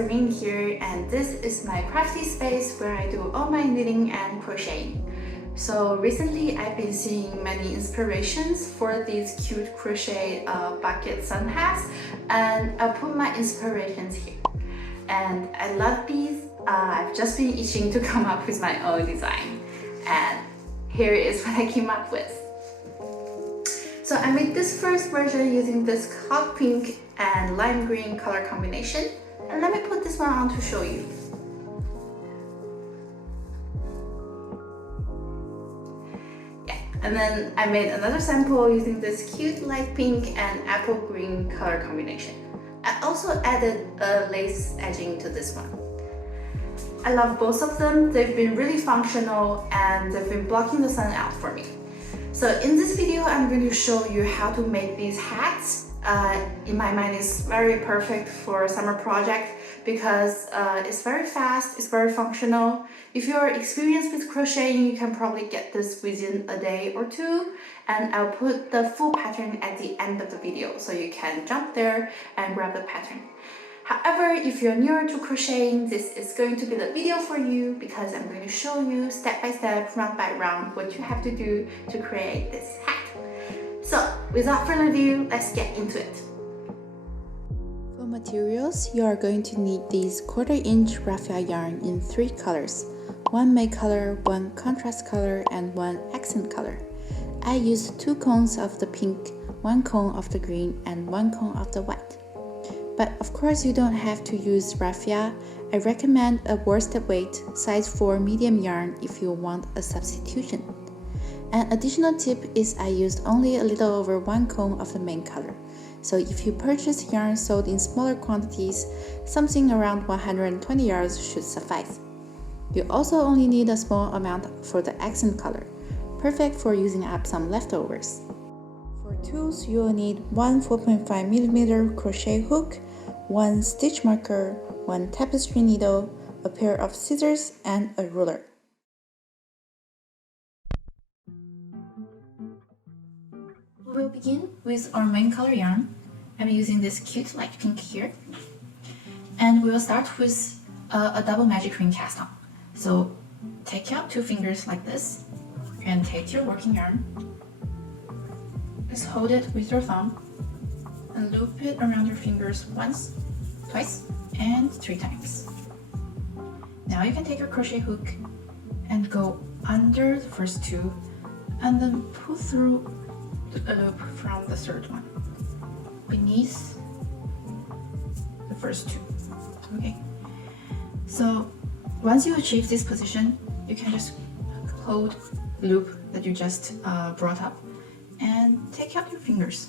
Serene here, and this is my crafty space where I do all my knitting and crocheting. So recently I've been seeing many inspirations for these cute crochet bucket sun hats, and I'll put my inspirations here. And I love these. I've just been itching to come up with my own design, and here is what I came up with. So I made this first version using this hot pink and lime green color combination, and let me put this one on to show you. Yeah, and then I made another sample using this cute light pink and apple green color combination. I also added a lace edging to this one. I love both of them. They've been really functional and they've been blocking the sun out for me. So in this video, I'm going to show you how to make these hats. In my mind, it's very perfect for a summer project because it's very fast, it's very functional. If you're experienced with crocheting, you can probably get this within a day or two. And I'll put the full pattern at the end of the video so you can jump there and grab the pattern. However, if you're newer to crocheting, this is going to be the video for you because I'm going to show you step by step, round by round, what you have to do to create this hat. So, without further ado, let's get into it. For materials, you are going to need these 1/4 inch raffia yarn in 3 colors. One matte color, one contrast color, and one accent color. I used 2 cones of the pink, 1 cone of the green, and 1 cone of the white. But of course you don't have to use raffia. I recommend a worsted weight size 4 medium yarn if you want a substitution. An additional tip is I used only a little over 1 cone of the main color. So if you purchase yarn sold in smaller quantities, something around 120 yards should suffice. You also only need a small amount for the accent color, perfect for using up some leftovers. For tools, you will need one 4.5mm crochet hook, 1 stitch marker, 1 tapestry needle, a pair of scissors, and a ruler. We will begin with our main color yarn. I'm using this cute light pink here. And we will start with a double magic ring cast on. So take out 2 fingers like this and take your working yarn. Just hold it with your thumb and loop it around your fingers once, twice, and 3 times. Now you can take your crochet hook and go under the first 2 and then pull through a loop from the 3rd one beneath the first 2. Okay, so once you achieve this position, you can just hold the loop that you just brought up and take out your fingers.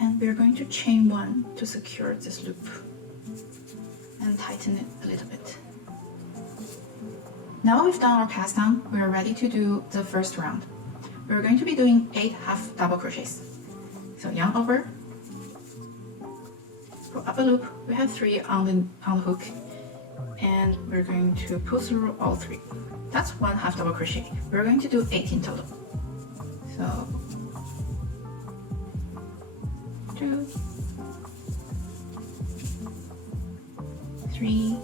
And we're going to chain 1 to secure this loop and tighten it a little bit. Now we've done our cast on, we are ready to do the first round. We're going to be doing 8 half double crochets. So yarn over, go up a loop, we have 3 on the hook, and we're going to pull through all 3. That's 1 half double crochet. We're going to do 8 in total. So 2, 3,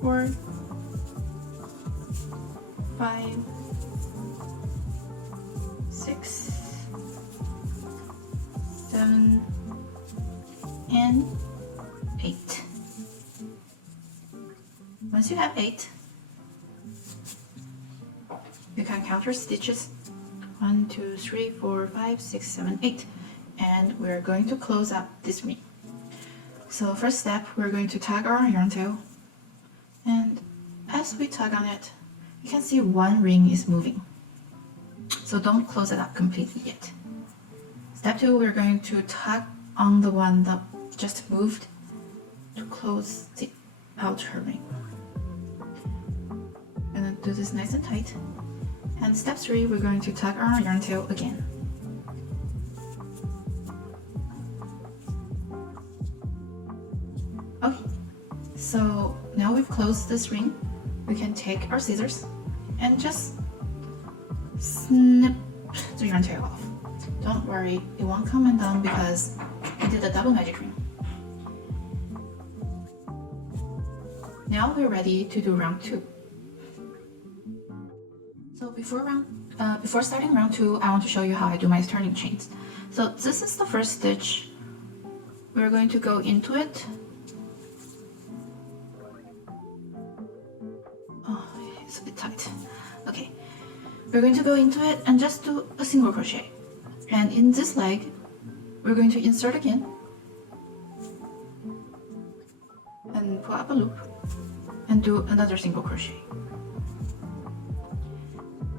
4, 5, 6, 7, and 8. Once you have 8, you can count your stitches. 1, 2, 3, 4, 5, 6, 7, 8. And we're going to close up this ring. So first step, we're going to tug our yarn tail. And as we tug on it, you can see 1 ring is moving. So don't close it up completely yet. Step 2, we're going to tug on the one that just moved to close the outer ring. I'm gonna do this nice and tight. And step 3, we're going to tug our yarn tail again. Okay, so now we've closed this ring, we can take our scissors and just snip the yarn tail off. Don't worry, it won't come undone because we did a double magic ring. Now we're ready to do round 2. So before starting round 2, I want to show you how I do my turning chains. So this is the first stitch. We're going to go into it. Oh, it's a bit tight. Okay, we're going to go into it and just do a single crochet. And in this leg, we're going to insert again and pull up a loop and do another single crochet.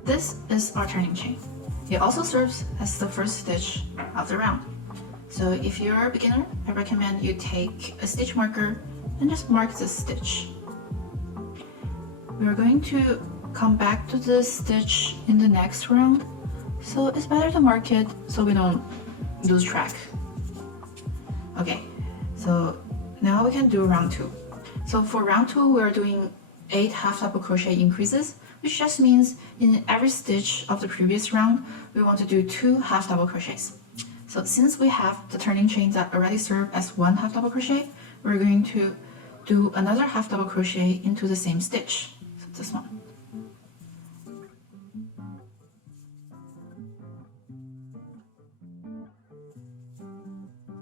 This is our turning chain. It also serves as the first stitch of the round. So if you're a beginner, I recommend you take a stitch marker and just mark this stitch. We're going to come back to this stitch in the next round, so it's better to mark it so we don't lose track. Okay, so now we can do round 2. So for round 2, we're doing 8 half double crochet increases, which just means in every stitch of the previous round, we want to do 2 half double crochets. So since we have the turning chains that already serve as 1 half double crochet, we're going to do another half double crochet into the same stitch. So this one.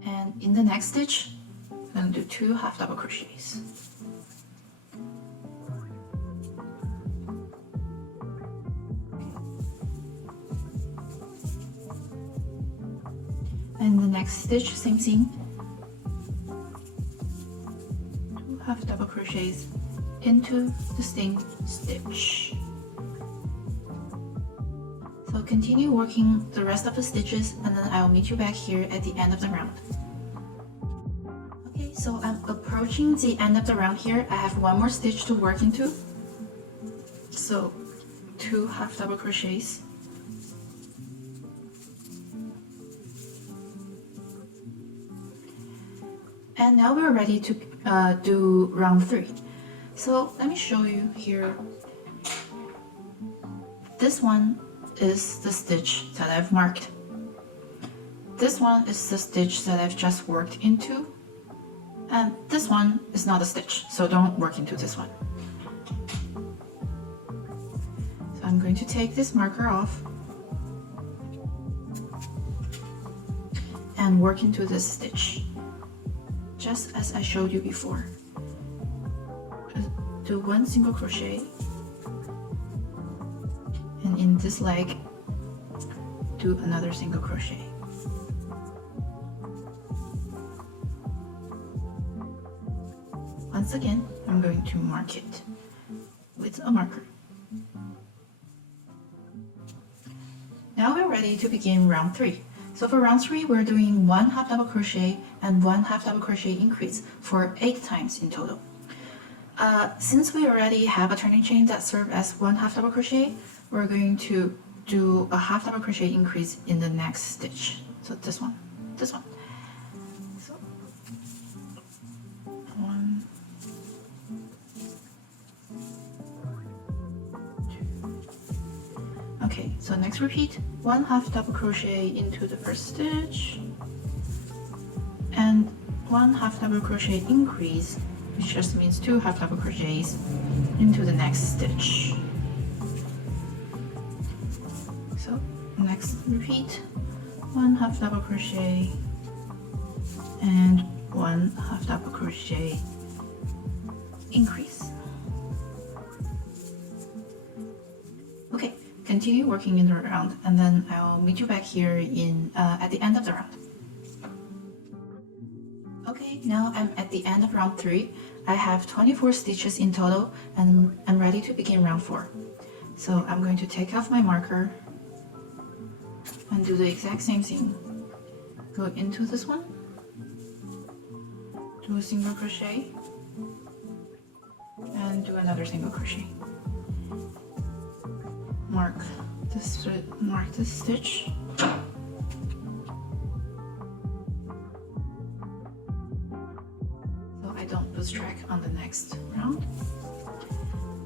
And in the next stitch, I'm going to do 2 half double crochets. And the next stitch, same thing. 2 half double crochets into the same stitch. So continue working the rest of the stitches and then I will meet you back here at the end of the round. Okay, so I'm approaching the end of the round here. I have 1 more stitch to work into. So 2 half double crochets. And now we're ready to do round 3. So let me show you here. This one is the stitch that I've marked. This one is the stitch that I've just worked into. And this one is not a stitch, so don't work into this one. So I'm going to take this marker off and work into this stitch, just as I showed you before. Do 1 single crochet, and in this leg, do another single crochet. Once again, I'm going to mark it with a marker. Now we're ready to begin round 3. So for round 3, we're doing 1 half double crochet and 1 half double crochet increase for 8 times in total. Since we already have a turning chain that serves as 1 half double crochet, we're going to do a half double crochet increase in the next stitch. So this one. So 1, 2. Okay, so next repeat 1 half double crochet into the first stitch and 1 half double crochet increase, which just means 2 half double crochets into the next stitch. So next repeat 1 half double crochet and 1 half double crochet increase. Okay, continue working in the round and then I'll meet you back here at the end of the round. Okay, now I'm at the end of round 3. I have 24 stitches in total and I'm ready to begin round 4. So I'm going to take off my marker and do the exact same thing. Go into this one, do a single crochet, and do another single crochet. Mark this stitch. I don't lose track on the next round,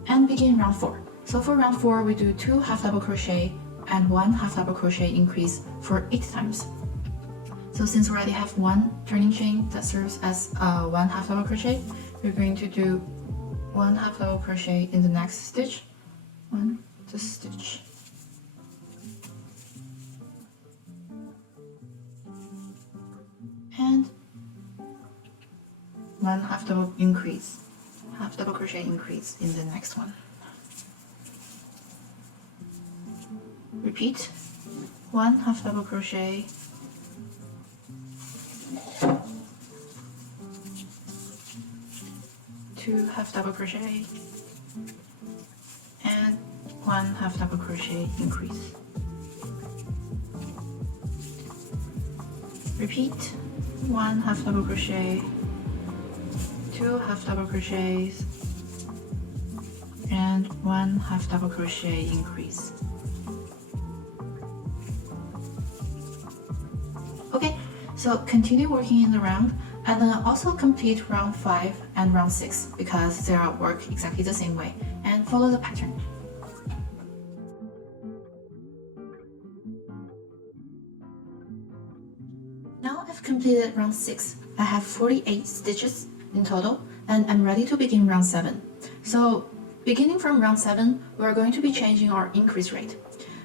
and begin round 4. So for round 4, we do 2 half double crochet and 1 half double crochet increase for 8 times. So since we already have 1 turning chain that serves as 1 half double crochet, we're going to do 1 half double crochet in the next stitch, this stitch. And 1 half double crochet increase in the next one. Repeat 1 half double crochet, two half double crochet, and 1 half double crochet increase. Repeat 1 half double crochet, 2 half double crochets, and 1 half double crochet increase. Okay, so continue working in the round, and then also complete round 5 and round 6 because they work exactly the same way, and follow the pattern. Now I've completed round 6. I have 48 stitches in total, and I'm ready to begin round 7. So beginning from round 7, we're going to be changing our increase rate.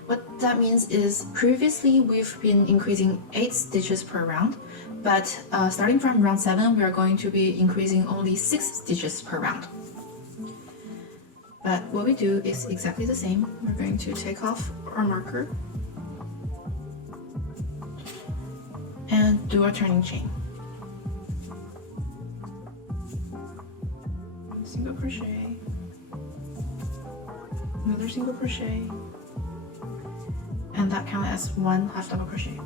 What that means is previously we've been increasing 8 stitches per round, but starting from round 7, we are going to be increasing only 6 stitches per round. But what we do is exactly the same. We're going to take off our marker and do a turning chain. Single crochet, another single crochet, and that counts as 1 half double crochet.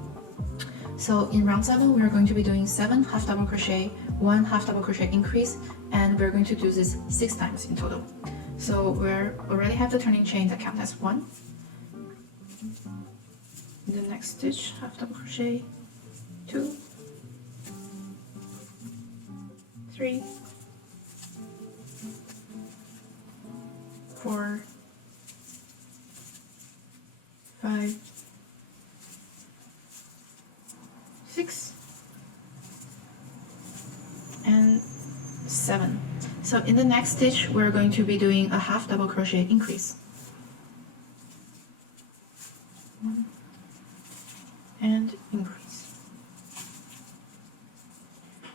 So in round 7, we are going to be doing 7 half double crochet, 1 half double crochet increase, and we're going to do this 6 times in total. So we already have the turning chain that counts as 1. In the next stitch, half double crochet, 2, 3, 4, 5, 6, and 7. So in the next stitch, we're going to be doing a half double crochet increase. 1 and increase.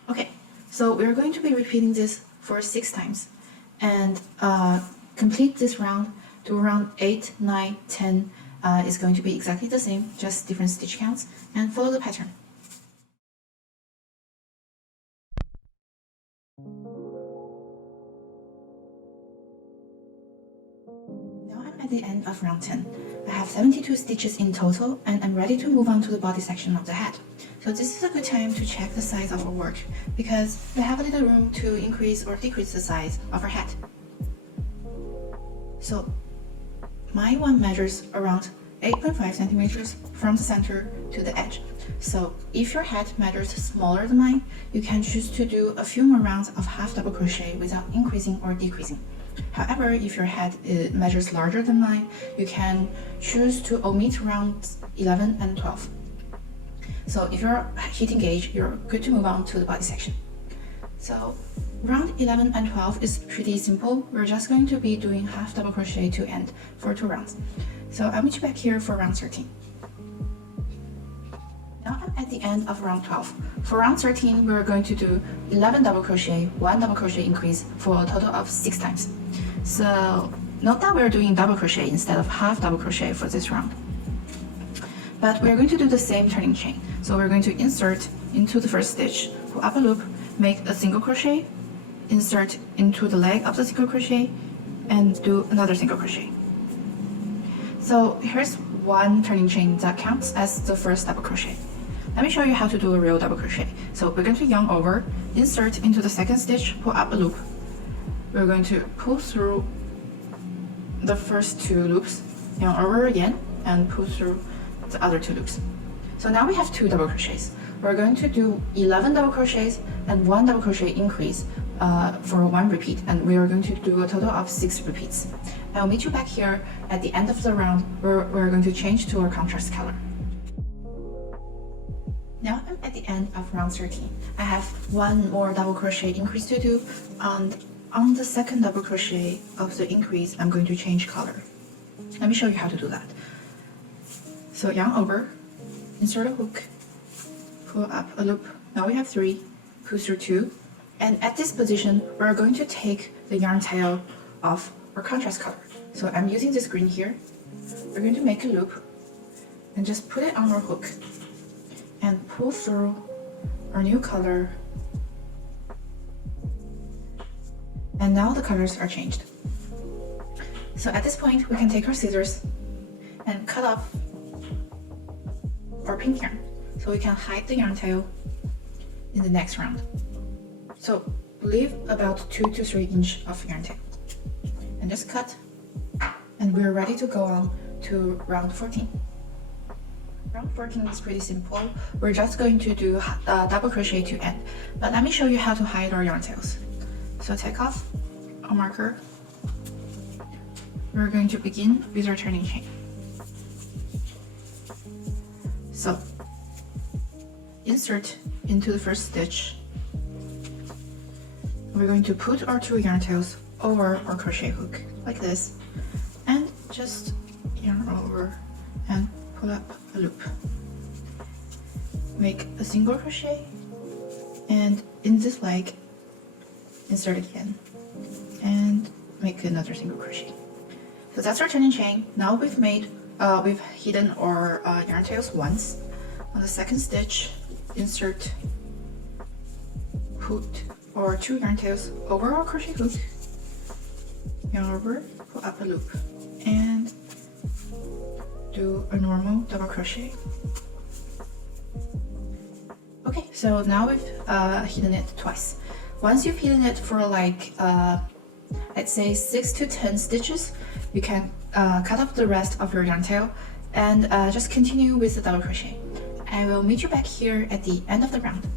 Okay, so we're going to be repeating this for 6 times and complete this round to round 8, 9, 10 is going to be exactly the same, just different stitch counts, and follow the pattern. Now I'm at the end of round 10. I have 72 stitches in total, and I'm ready to move on to the body section of the hat. So this is a good time to check the size of our work, because we have a little room to increase or decrease the size of our hat. So my one measures around 8.5 centimeters from the center to the edge. So if your hat measures smaller than mine, you can choose to do a few more rounds of half double crochet without increasing or decreasing. However, if your hat measures larger than mine, you can choose to omit rounds 11 and 12. So if you're hitting gauge, you're good to move on to the body section. So round 11 and 12 is pretty simple. We're just going to be doing half double crochet to end for 2 rounds. So I'll meet you back here for round 13. Now I'm at the end of round 12. For round 13, we're going to do 11 double crochet, 1 double crochet increase for a total of 6 times. So note that we're doing double crochet instead of half double crochet for this round. But we're going to do the same turning chain. So we're going to insert into the first stitch, pull up a loop, make a single crochet, insert into the leg of the single crochet, and do another single crochet. So here's one turning chain that counts as the first double crochet. Let me show you how to do a real double crochet. So we're going to yarn over, insert into the second stitch, pull up a loop. We're going to pull through the first 2 loops, yarn over again, and pull through the other 2 loops. So now we have 2 double crochets. We're going to do 11 double crochets and 1 double crochet increase for one repeat, and we are going to do a total of 6 repeats. I'll meet you back here at the end of the round where we're going to change to our contrast color. Now I'm at the end of round 13. I have one more double crochet increase to do, and on the second double crochet of the increase, I'm going to change color. Let me show you how to do that. So yarn over, insert a hook, pull up a loop. Now we have 3, pull through 2, and at this position, we're going to take the yarn tail of our contrast color. So I'm using this green here. We're going to make a loop and just put it on our hook and pull through our new color. And now the colors are changed. So at this point, we can take our scissors and cut off our pink yarn so we can hide the yarn tail in the next round. So leave about 2 to 3 inches of yarn tail and just cut, and we're ready to go on to round 14. Round 14 is pretty simple. We're just going to do double crochet to end, but let me show you how to hide our yarn tails. So take off a marker. We're going to begin with our turning chain. So insert into the first stitch. We're going to put our 2 yarn tails over our crochet hook like this, and just yarn over and pull up a loop. Make a single crochet, and in this leg insert again and make another single crochet. So that's our turning chain. Now we've hidden our yarn tails once. On the second stitch, insert, put our 2 yarn tails over our crochet hook, yarn over, pull up a loop, and do a normal double crochet. Okay, so now we've hidden it twice. Once you've hidden it for like I'd say 6 to 10 stitches, you can cut off the rest of your yarn tail and just continue with the double crochet. I will meet you back here at the end of the round.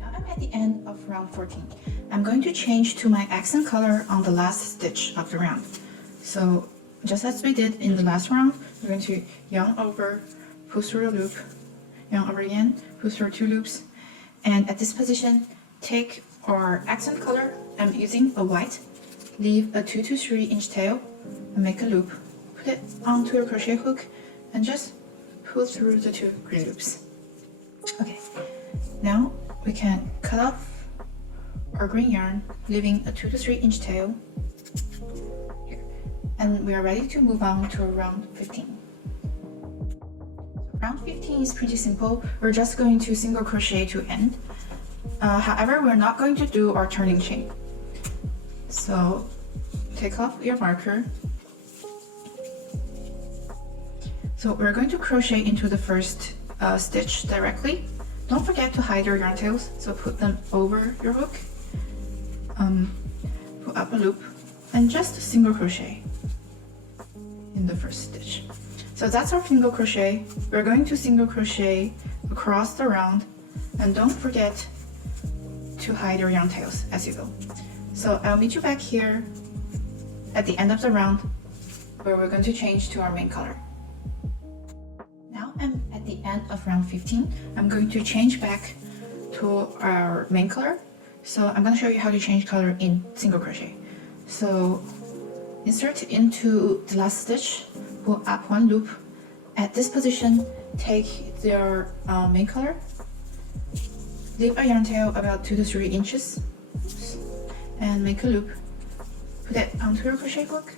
Now I'm at the end of round 14. I'm going to change to my accent color on the last stitch of the round. So just as we did in the last round, we're going to yarn over, pull through a loop, yarn over again, pull through 2 loops, and at this position, take our accent color. I'm using a white. Leave a 2 to 3 inch tail and make a loop. Put it onto your crochet hook and just pull through the 2 green loops. Okay, now we can cut off our green yarn, leaving a 2 to 3 inch tail here. And we are ready to move on to round 15. Round 15 is pretty simple. We're just going to single crochet to end. However, we're not going to do our turning chain. So take off your marker. So we're going to crochet into the first stitch directly. Don't forget to hide your yarn tails, so put them over your hook, pull up a loop, and just single crochet in the first stitch. So that's our single crochet. We're going to single crochet across the round, and don't forget to hide your yarn tails as you go. So I'll meet you back here at the end of the round where we're going to change to our main color. Now I'm at the end of round 15. I'm going to change back to our main color. So I'm going to show you how to change color in single crochet. So insert into the last stitch, pull up 1 loop. At this position, take your main color, leave a yarn tail about 2 to 3 inches, and make a loop. Put it onto your crochet hook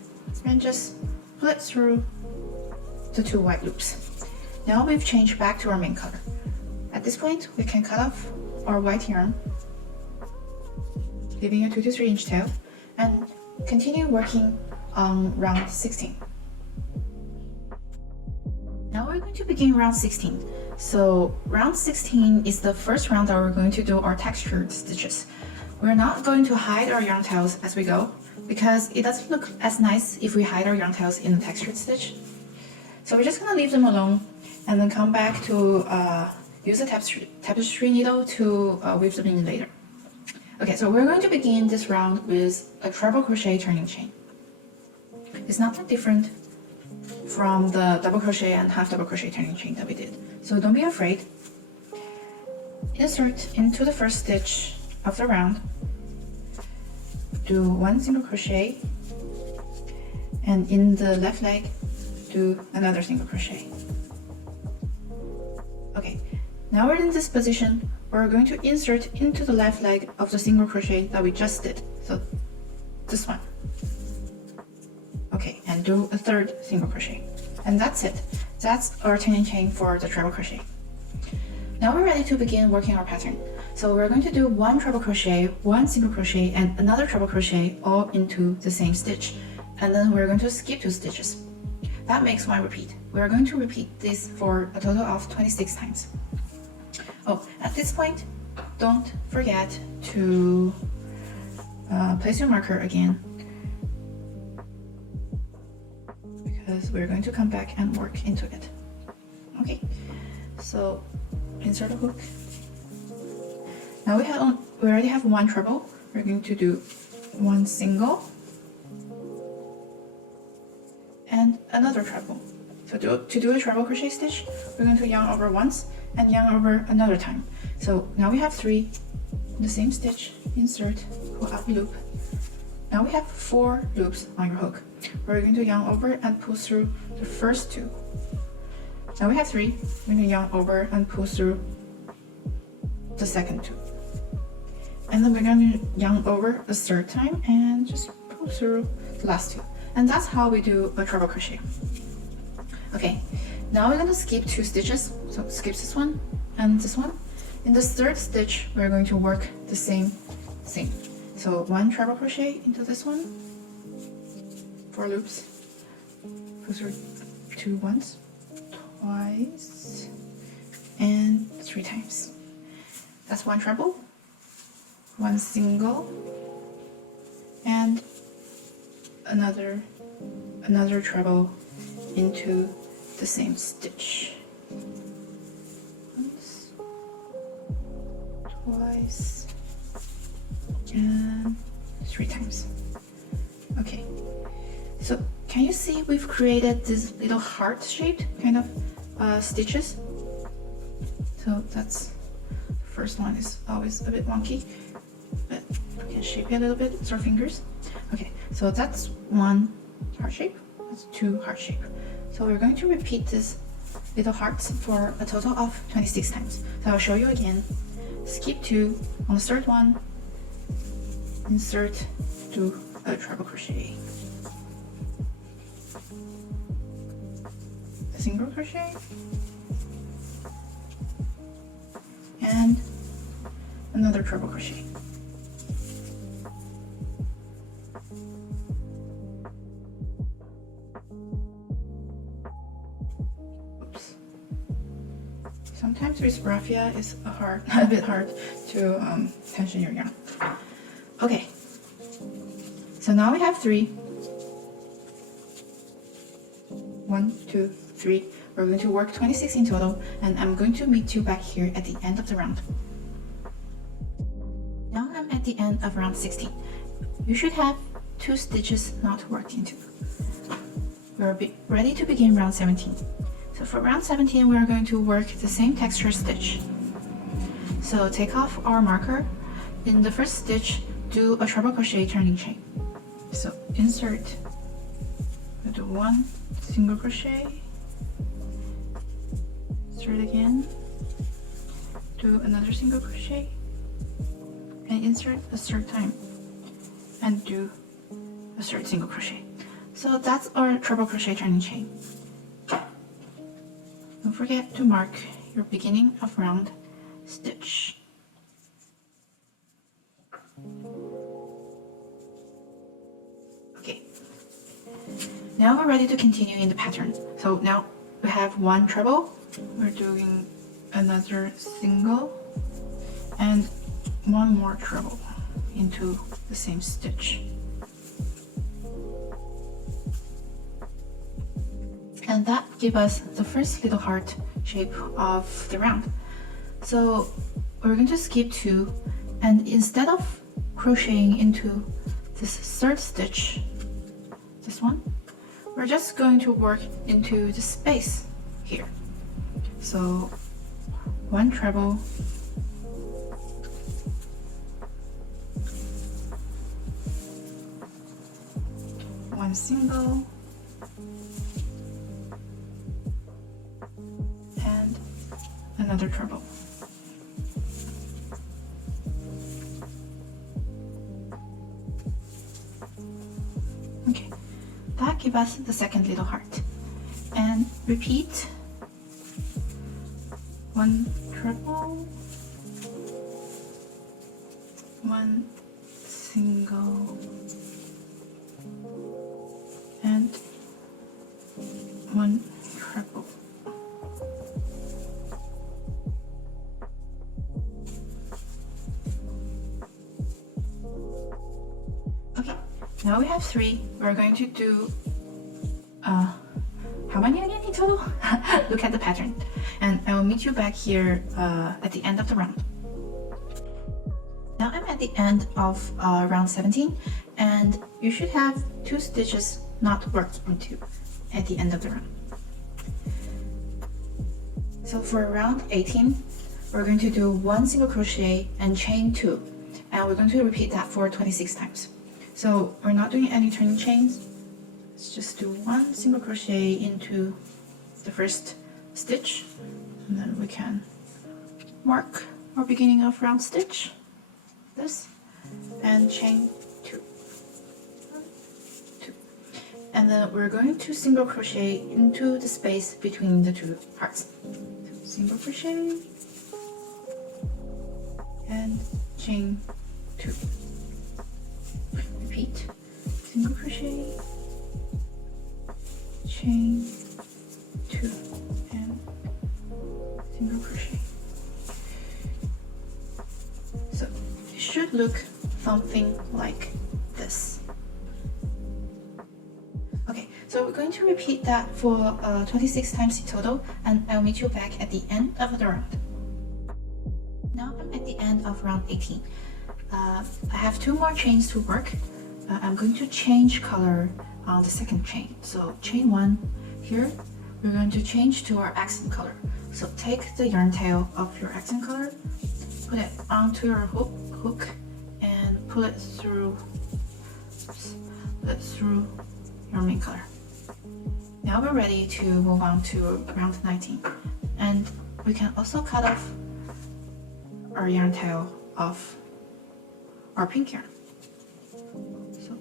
and just pull it through the 2 white loops. Now we've changed back to our main color. At this point, we can cut off our white yarn, leaving a 2 to 3 inch tail, and continue working on round 16. Now we're going to begin round 16. So round 16 is the first round that we're going to do our textured stitches. We're not going to hide our yarn tails as we go, because it doesn't look as nice if we hide our yarn tails in the textured stitch. So we're just going to leave them alone and then come back to use a tapestry needle to weave them in later. Okay, so we're going to begin this round with a treble crochet turning chain. It's not that different from the double crochet and half double crochet turning chain that we did. So don't be afraid. Insert into the first stitch of the round. Do 1 single crochet, and in the left leg, do another single crochet. Okay, now we're in this position. We're going to insert into the left leg of the single crochet that we just did. So this one. Okay, and do a third single crochet. And that's it. That's our turning chain for the treble crochet. Now we're ready to begin working our pattern. So we're going to do 1 treble crochet, 1 single crochet, and another treble crochet all into the same stitch. And then we're going to skip 2 stitches. That makes 1 repeat. We're going to repeat this for a total of 26 times. Oh, at this point, don't forget to place your marker again, because we're going to come back and work into it. Okay, so insert a hook. Now we already have 1 treble. We're going to do 1 single and another treble. So to do a treble crochet stitch, we're going to yarn over once and yarn over another time. So now we have 3 in the same stitch. Insert, pull up loop. Now we have 4 loops on your hook. We're going to yarn over and pull through the first 2. Now we have 3. We're going to yarn over and pull through the second 2. And then we're going to yarn over a third time and just pull through the last 2. And that's how we do a treble crochet. Okay, now we're going to skip 2 stitches. So skip this one and this one. In the third stitch, we're going to work the same thing. So 1 treble crochet into this one, 4 loops, pull through 2 once, twice, and 3 times. That's 1 treble, 1 single, and another treble into the same stitch. Once, twice, and 3 times. Okay, so can you see we've created this little heart-shaped kind of stitches? So that's the first one is always a bit wonky, but we can shape it a little bit with our fingers. Okay, so that's 1 heart shape, that's 2 heart shape. So we're going to repeat this little hearts for a total of 26 times. So I'll show you again. Skip 2, on the third one, insert, do a treble crochet, a single crochet, and another treble crochet. Oops. Sometimes with raffia it's a bit hard to tension your yarn. Okay, so now we have 3. 1, 2, 3. We're going to work 26 in total, and I'm going to meet you back here at the end of the round. Now I'm at the end of round 16. You should have 2 stitches not worked into. We're ready to begin round 17. So for round 17, we're going to work the same texture stitch. So take off our marker. In the first stitch, do a treble crochet turning chain. So insert, do 1 single crochet, insert again, do another single crochet, and insert a third time, and do a third single crochet. So that's our treble crochet turning chain. Don't forget to mark your beginning of round stitch. Okay, now we're ready to continue in the pattern. So now we have 1 treble, we're doing another single, and 1 more treble into the same stitch. And that gives us the first little heart shape of the round. So we're going to skip 2, and instead of crocheting into this third stitch, this one, we're just going to work into the space here. So 1 treble, 1 single, and another treble. Okay, that gives us the second little heart. And repeat 1 treble, 1 single, and 1 treble. Okay, now we have 3. We're going to do how many again in total? Look at the pattern, and I will meet you back here at the end of the round. Now I'm at the end of round 17, and you should have 2 stitches not worked into at the end of the round. So for round 18, we're going to do 1 single crochet and chain 2, and we're going to repeat that for 26 times. So we're not doing any turning chains. Let's just do 1 single crochet into the first stitch, and then we can mark our beginning of round stitch, this, and chain 2, 2, and then we're going to single crochet into the space between the 2 parts. So single crochet and chain 2. Repeat, single crochet, chain 2, and single crochet. So it should look something like this. Okay, so we're going to repeat that for 26 times in total, and I'll meet you back at the end of the round. Now I'm at the end of round 18. I have 2 more chains to work. I'm going to change color on the second chain. So chain 1 here, we're going to change to our accent color. So take the yarn tail of your accent color, put it onto your hook, and pull it through your main color. Now we're ready to move on to round 19, and we can also cut off our yarn tail of our pink yarn. So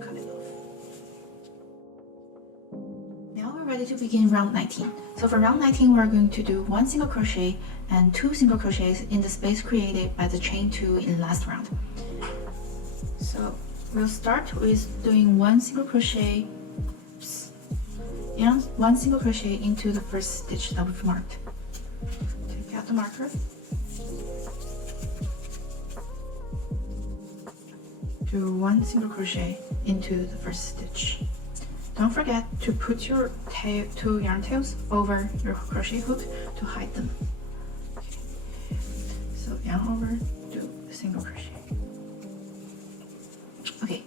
cut it off. Now we're ready to begin round 19. So for round 19, we're going to do 1 single crochet and 2 single crochets in the space created by the chain 2 in last round. So we'll start with doing 1 single crochet and 1 single crochet into the first stitch that we've marked. Take out the marker. Do 1 single crochet into the first stitch. Don't forget to put your 2 yarn tails over your crochet hook to hide them. Okay. So yarn over, do a single crochet. Okay,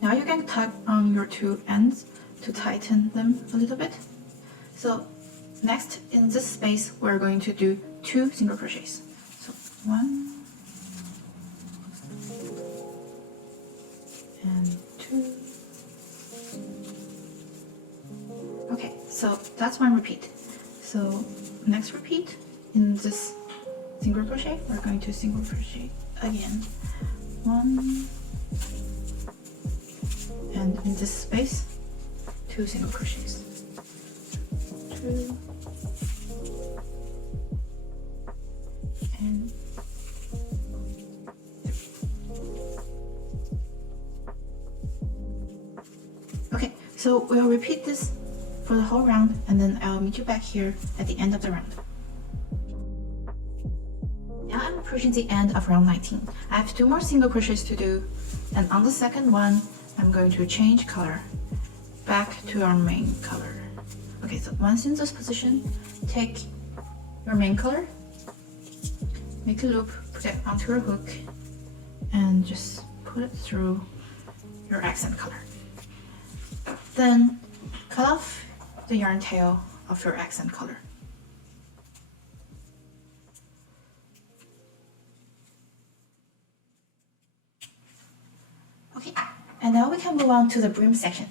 now you can tug on your 2 ends to tighten them a little bit. So next in this space we're going to do 2 single crochets. So 1 and 2. Okay, so that's 1 repeat. So next repeat in this single crochet, we're going to single crochet again. 1, and in this space, 2 single crochets. 2 and 3. Okay, so we'll repeat this for the whole round, and then I'll meet you back here at the end of the round. Now I'm approaching the end of round 19. I have 2 more single crochets to do, and on the second one, I'm going to change color back to our main color. Okay, so once in this position, take your main color, make a loop, put it onto your hook, and just put it through your accent color. Then cut off the yarn tail of your accent color. Okay, and now we can move on to the brim section.